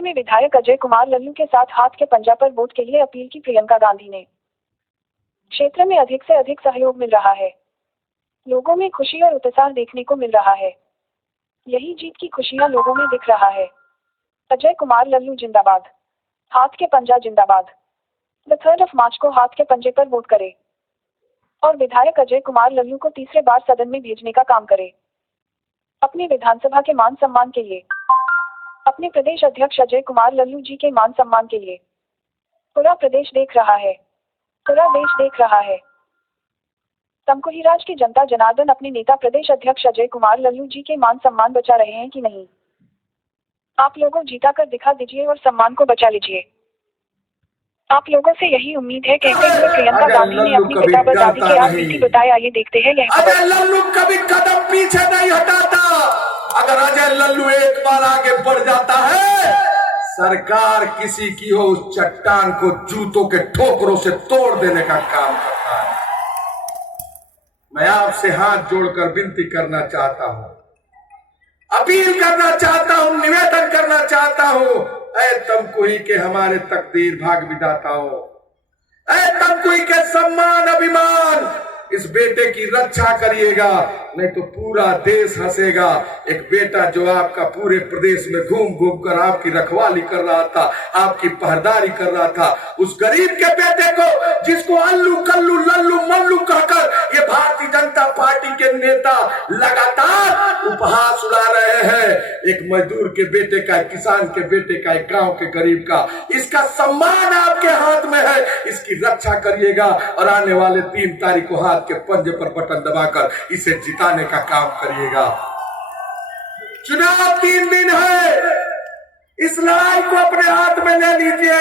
क्षेत्र में विधायक अजय कुमार लल्लू के साथ हाथ के पंजा पर वोट के लिए अपील की प्रियंका गांधी ने। क्षेत्र में अधिक से अधिक सहयोग मिल रहा है। लोगों में खुशी और उत्साह देखने को मिल रहा है। यही जीत की खुशियां लोगों में दिख रहा है। अजय कुमार लल्लू जिंदाबाद। हाथ के पंजा जिंदाबाद। द 3rd of मार्च को हाथ के पंजे पर वोट करें और विधायक अजय कुमार लल्लू को तीसरे बार सदन में भेजने का काम करें। अपनी विधानसभा के मान सम्मान के लिए, अपने प्रदेश अध्यक्ष अजय कुमार लल्लू जी के मान सम्मान के लिए। पूरा प्रदेश देख रहा है, पूरा देश देख रहा है। तमकुहीराज की जनता जनार्दन अपने नेता प्रदेश अध्यक्ष अजय कुमार लल्लू जी के मान सम्मान बचा रहे हैं कि नहीं? आप लोगों जीता कर दिखा दीजिए और सम्मान को बचा लीजिए। आप लोगों से यही उम्मीद है, कहते हुए प्रियंका गांधी ने अपनी पिता व दादी के आप बीती बताए। आइए देखते हैं यह खबर। अजय लल्लू कभी कदम पीछे नहीं हटाता। अगर अजय लल्लू एक बार आगे बढ़ जाता है, सरकार किसी की हो उस चट्टान को जूतों के ठोकरों से तोड़ देने का काम करता है। मैं आपसे हाथ जोड़कर विनती करना चाहता हूं, अपील करना चाहता हूं, निवेदन करना चाहता हूं। ऐ तमकुही के हमारे तकदीर भाग विधाताओं, ऐ तमकुही के सम्मान अभिमान, इस बेटे की रक्षा करिएगा, नहीं तो पूरा देश हंसेगा। एक बेटा जो आपका पूरे प्रदेश में घूम घूम कर आपकी रखवाली कर रहा था, आपकी पहरेदारी कर रहा था, उस गरीब के बेटे को, जिसको अल्लू कल्लू लल्लू मल्लू कहकर ये भारतीय जनता पार्टी के नेता लगातार उपहास उड़ा रहे हैं, एक मजदूर के बेटे का, एक किसान के बेटे का, एक गांव के गरीब का, इसका सम्मान आपके हाथ में है। इसकी रक्षा करिएगा और आने वाले 3 तारीख को हाथ के पंजे पर बटन दबाकर इसे जिताने का काम करिएगा। चुनाव 3 दिन है, इस लड़ाई को अपने हाथ में ले लीजिए।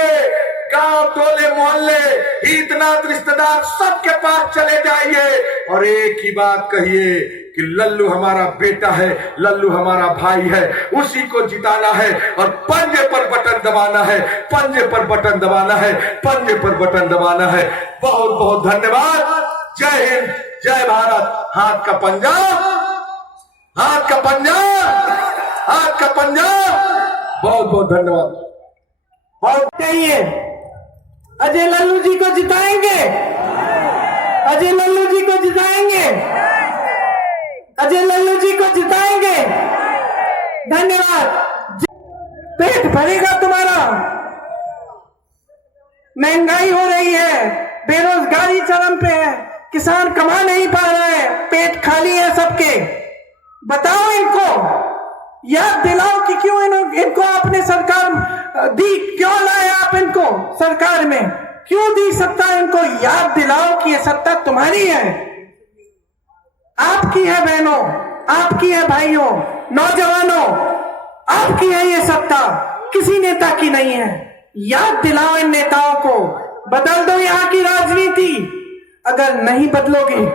गांव टोले मोहल्ले हितनात रिश्तेदार सबके पास चले जाइए और एक ही बात कहिए कि लल्लू हमारा बेटा है, लल्लू हमारा भाई है, उसी को जिताना है और पंजे पर बटन दबाना है, पंजे पर बटन दबाना है, पंजे पर बटन दबाना है। बहुत बहुत धन्यवाद। जय हिंद, जय भारत। हाथ का पंजा, हाथ का पंजा, हाथ का पंजा। बहुत बहुत धन्यवाद। बहुत चाहिए, अजय लल्लू जी को जिताएंगे, अजय लल्लू जी को जिताएंगे, अजय लल्लू जी को जिताएंगे। धन्यवाद। पेट भरेगा तुम्हारा। महंगाई हो रही है, बेरोजगारी चरम पे है, किसान कमा नहीं पा रहा है, पेट खाली है सबके। बताओ इनको, याद दिलाओ कि क्यों इनको आपने सरकार दी, क्यों लाए आप इनको सरकार में, क्यों दी सत्ता इनको? याद दिलाओ कि ये सत्ता तुम्हारी है, आपकी है बहनों, आपकी है भाइयों, नौजवानों, आपकी है ये सत्ता, किसी नेता की नहीं है। याद दिलाओ इन नेताओं को, बदल दो यहाँ की राजनीति। अगर नहीं बदलोगे,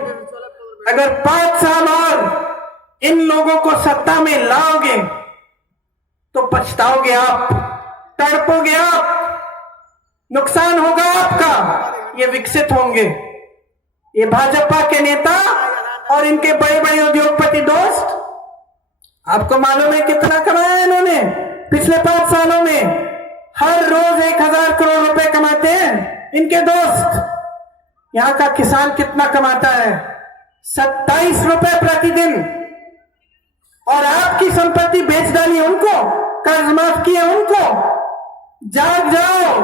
अगर 5 साल और इन लोगों को सत्ता में लाओगे तो पछताओगे आप, तड़पोगे आप, नुकसान होगा आपका। ये विकसित होंगे, ये भाजपा के नेता और इनके बड़े बड़े उद्योगपति दोस्त। आपको मालूम है कितना कमाया इन्होंने पिछले 5 सालों में? हर रोज 1000 करोड़ रुपए कमाते हैं इनके दोस्त। यहां का किसान कितना कमाता है? 27 रुपए प्रतिदिन। और आपकी संपत्ति बेच डाली उनको, कर्ज माफ किए उनको। जाग जाओ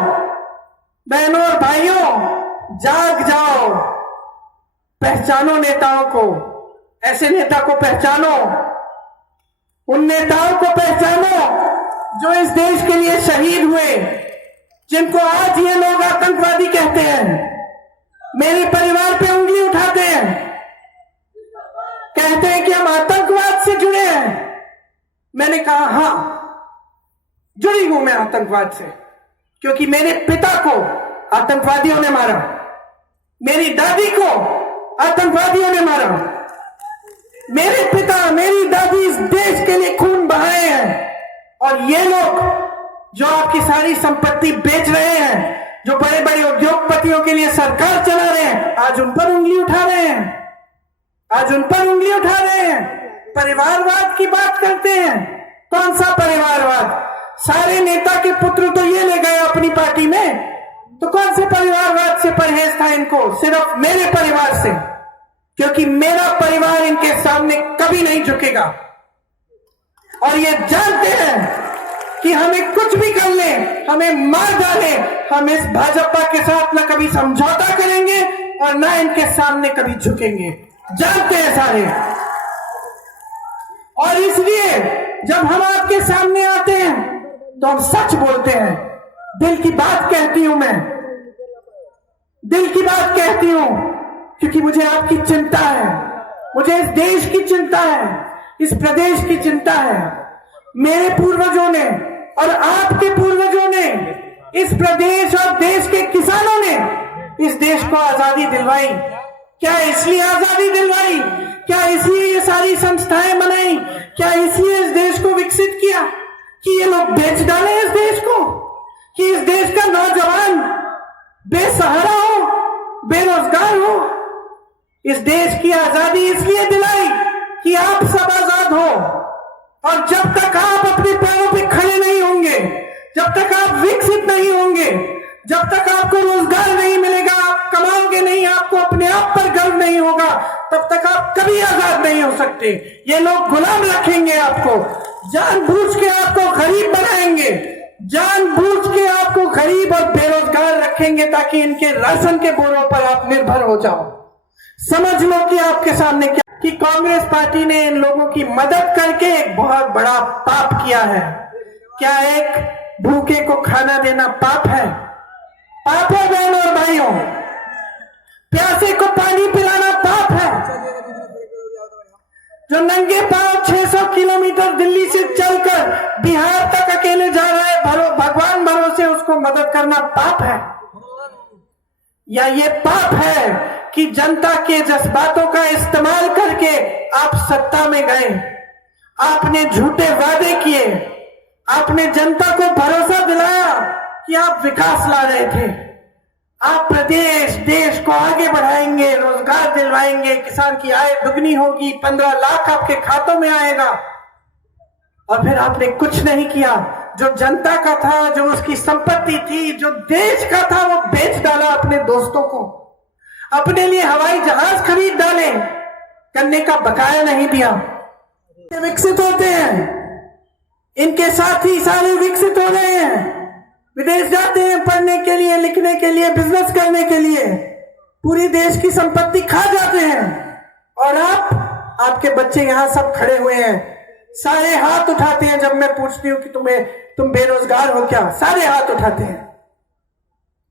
बहनों और भाइयों, जाग जाओ। पहचानो नेताओं को, ऐसे नेता को पहचानो, उन नेताओं को पहचानो जो इस देश के लिए शहीद हुए, जिनको आज ये लोग आतंकवादी कहते हैं, मेरे परिवार पे उंगली उठाते हैं, कहते हैं कि हम आतंकवाद से जुड़े हैं। मैंने कहा हां, जुड़ी हूं मैं आतंकवाद से, क्योंकि मेरे पिता को आतंकवादियों ने मारा, मेरी दादी को आतंकवादियों ने मारा, मेरे पिता मेरी दादी इस देश के लिए खून बहाए हैं। और ये लोग जो आपकी सारी संपत्ति बेच रहे हैं, जो बड़े बड़े उद्योगपतियों के लिए सरकार चला रहे हैं, आज उन पर उंगली उठा रहे हैं, आज उन पर उंगली उठा रहे हैं। परिवारवाद की बात करते हैं। कौन सा परिवारवाद? सारे नेता के पुत्र तो ये ले गए अपनी पार्टी में, तो कौन से परिवारवाद से परहेज था इनको? सिर्फ मेरे परिवार से, क्योंकि मेरा परिवार इनके सामने कभी नहीं झुकेगा। और ये जानते हैं कि हमें कुछ भी कर ले, हमें मार डाले, हम इस भाजपा के साथ ना कभी समझौता करेंगे और ना इनके सामने कभी झुकेंगे, जानते हैं सारे। और इसलिए जब हम आपके सामने आते हैं तो हम सच बोलते हैं, दिल की बात कहती हूं मैं, दिल की बात कहती हूं, क्योंकि मुझे आपकी चिंता है, मुझे इस देश की चिंता है, इस प्रदेश की चिंता है। मेरे पूर्वजों ने और आपके पूर्वजों ने, इस प्रदेश और देश के किसानों ने इस देश को आजादी दिलवाई। क्या इसलिए आजादी दिलवाई? क्या इसलिए ये सारी संस्थाएं बनाई? क्या इसलिए इस देश को विकसित किया कि ये लोग बेच डालें इस देश को, कि इस देश का नौजवान बेसहारा हो, बेरोजगार हो? इस देश की आजादी इसलिए दिलाई कि आप सब आजाद हो। और जब तक आप अपने पैरों पे खड़े नहीं होंगे, जब तक आप विकसित नहीं होंगे, जब तक आपको रोजगार नहीं मिलेगा, आप कमाओगे नहीं, आपको अपने आप पर गर्व नहीं होगा, तब तक आप कभी आजाद नहीं हो सकते। ये लोग गुलाम रखेंगे आपको, जानबूझ के आपको गरीब बनाएंगे, जानबूझ के आपको गरीब और बेरोजगार रखेंगे ताकि इनके राशन के बोरों पर आप निर्भर हो जाओ। समझ लो कि आपके सामने क्या कि कांग्रेस पार्टी ने इन लोगों की मदद करके एक बहुत बड़ा पाप किया है। क्या एक भूखे को खाना देना पाप है? पाप है बहनों और भाइयों। प्यासे को पानी पिलाना पाप है। जो नंगे पांव 600 किलोमीटर दिल्ली से चलकर बिहार तक अकेले जा रहा है, भगवान भरोसे उसको मदद करना पाप है? या ये पाप है कि जनता के जज्बातों का इस्तेमाल करके आप सत्ता में गए, आपने झूठे वादे किए, आपने जनता को भरोसा दिलाया कि आप विकास ला रहे थे, आप प्रदेश देश को आगे बढ़ाएंगे, रोजगार दिलवाएंगे, किसान की आय दुगनी होगी, 15 लाख आपके खातों में आएगा, और फिर आपने कुछ नहीं किया। जो जनता का था, जो उसकी संपत्ति थी, जो देश का था, वो बेच डाला अपने दोस्तों को, अपने लिए हवाई जहाज खरीद डाले, करने का बकाया नहीं दिया। विकसित होते हैं, इनके साथी सारे विकसित हो रहे हैं, विदेश जाते हैं पढ़ने के लिए, लिखने के लिए, बिजनेस करने के लिए, पूरी देश की संपत्ति खा जाते हैं। और आपके बच्चे यहां सब खड़े हुए हैं, सारे हाथ उठाते हैं जब मैं पूछती हूं कि तुम बेरोजगार हो क्या, सारे हाथ उठाते हैं।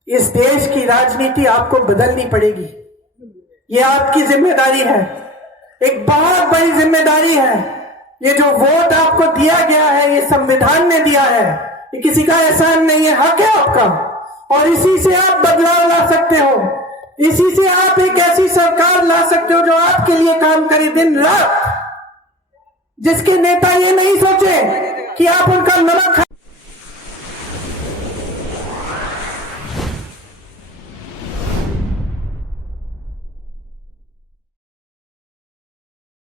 इस देश की राजनीति आपको बदलनी पड़ेगी, ये आपकी जिम्मेदारी है, एक बहुत बड़ी जिम्मेदारी है। ये जो वोट आपको दिया गया है, ये संविधान ने दिया है, ये किसी का एहसान नहीं है, हक है आपका। और इसी से आप बदलाव ला सकते हो, इसी से आप एक ऐसी सरकार ला सकते हो जो आपके लिए काम करे दिन रात, जिसके नेता ये नहीं सोचे कि आप उनका नमक